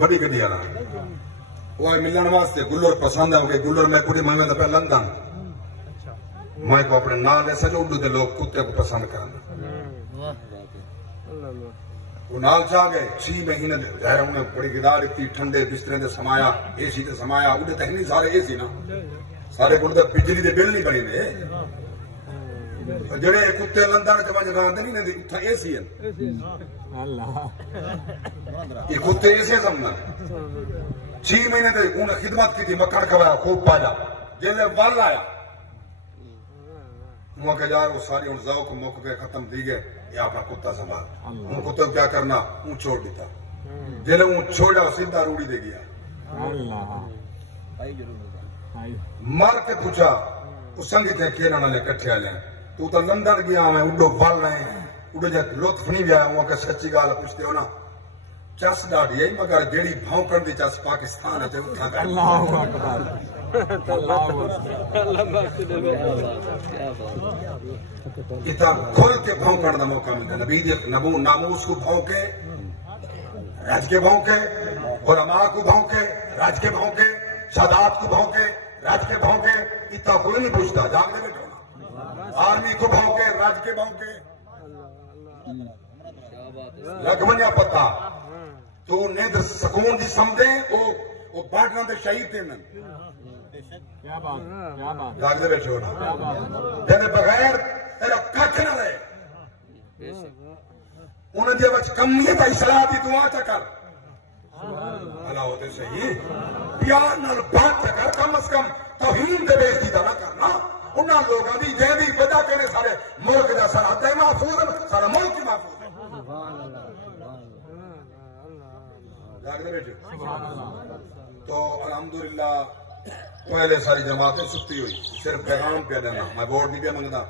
बड़ी गड्डी वाला वो मिलन वास्ते गुल्लर पसंद है गुल्लर मैं पूरी मैं पे लंदन मैं को अपने नाल ऐसे जो उर्दू के लोग कुत्ते को पसंद करना वो नाल चाह गए 6 महीने उन्हें बड़ी गिदार इतनी ठंडे बिस्तरे से समाया एसी से समाया उन्हें तक नहीं सारे एसी ना सारे गुड़ बिजली के बिल नहीं बने दे जेड़े कुत्ते लंदन च गांदे नहीं ने उत्थे एसी है ये कुत्ते एसी समझना 6 महीने तक उन्हें खिदमत की थी मक्खन खवाया खूब पाया जेले बल आया मौके यार वो सारी उन ज़ौक़ मुक गए खत्म दी गए ये आपका कुत्ता संभाल उन कुत्ते को क्या करना ऊँ छोड़ देता जेले ऊँ छोड़ा सीधा रूढ़ी दे गया मर के पूछा उस संगीत है केना नाले कट्ठे आले तू तो लंदन गया मैं उड़ो बल रहे उड़ो जब लुत्फ नहीं गया वो के सच्ची गाल पूछते हो ना चस डाढ़ी है मगर जेड़ी भौंकण दी चस पाकिस्तान है उठा कर इतना खुल के भौंकण का मौका मिलता नबी नबू नामूस को भौंके राज के भौंके उलमा को भौंके राज के भौंके सादात को भौंके राज के भौंके इतना कोई नहीं पूछता जागने बैठो ना आर्मी को भौंके राज के भौंके लगमनिया पता तो निंद सुकून दी समझे वो बाटना दे शहीद थे क्या बात जागते बैठो ना तेरे बगैर तेरा कख न रहे उन्हें जब कमी का इस्लाह दी दुआ चकर अल्लाह होते सही प्यार नाल बात चकर कम से कम तौहीन दे बेइज्जती ना करना उन्हां लोगों की जेदी वजह करने सारे मुल्क का सरहद महफूज है सारा मुल्क ही महफूज है तो अल्हम्दुलिल्लाह पहले सारी जमातें सुती हुई सिर्फ पैगाम पे देना मैं वोट नहीं पे मंगता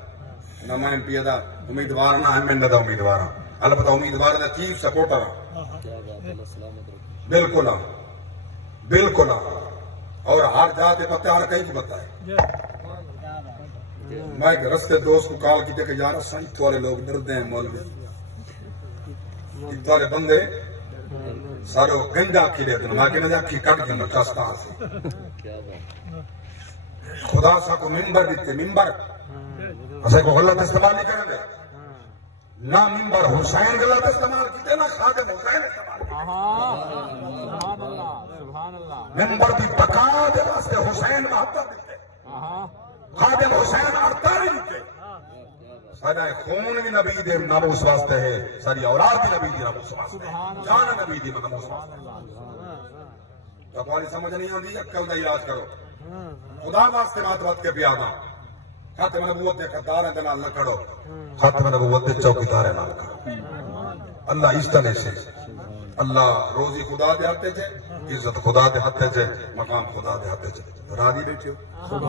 ना मैं एमपी दा उम्मीदवार ना मैं ना उम्मीदवार अलबत्ता उम्मीदवार का चीफ सपोर्टर बिल्कुल बिल्कुल और हर जाते पत्ते हर कहीं को बताए मैं रस्ते दोस्त को कॉल की कि यार संत वाले लोग डरते हैं मौलवी वाले बंदे सारो गंजा आखी दे मैं कहना आखी कट के नस्ता खुदा सा को मिंबर दिते मिंबर असे को गलत इस्तेमाल नहीं करेंगे ना मिंबर हुसैन गलत इस्तेमाल किते ना खादिम हुसैन इस्तेमाल मिंबर की बका दे वास्ते हुसैन बहत्तर दिते खादिम हुसैन 48 दिते सारा खून भी नबी दे नामूस वास्ते है सारी औलाद भी नबी दी नामूस वास्ते जान नबी दी नामूस वास्ते तो तुम्हारी समझ नहीं आती अक्ल का इलाज करो खुदा वास्ते बात के प्यादा खातिम नबूवत के कद्दार है ना लकड़ो खातिम नबूवत के चौकीदार है ना लकड़ो अल्लाह इस तरह से अल्लाह रोजी खुदा दे हाथे चे इज्जत खुदा दे हाथे चे मकाम खुदा दे हाथे चे राजी बैठो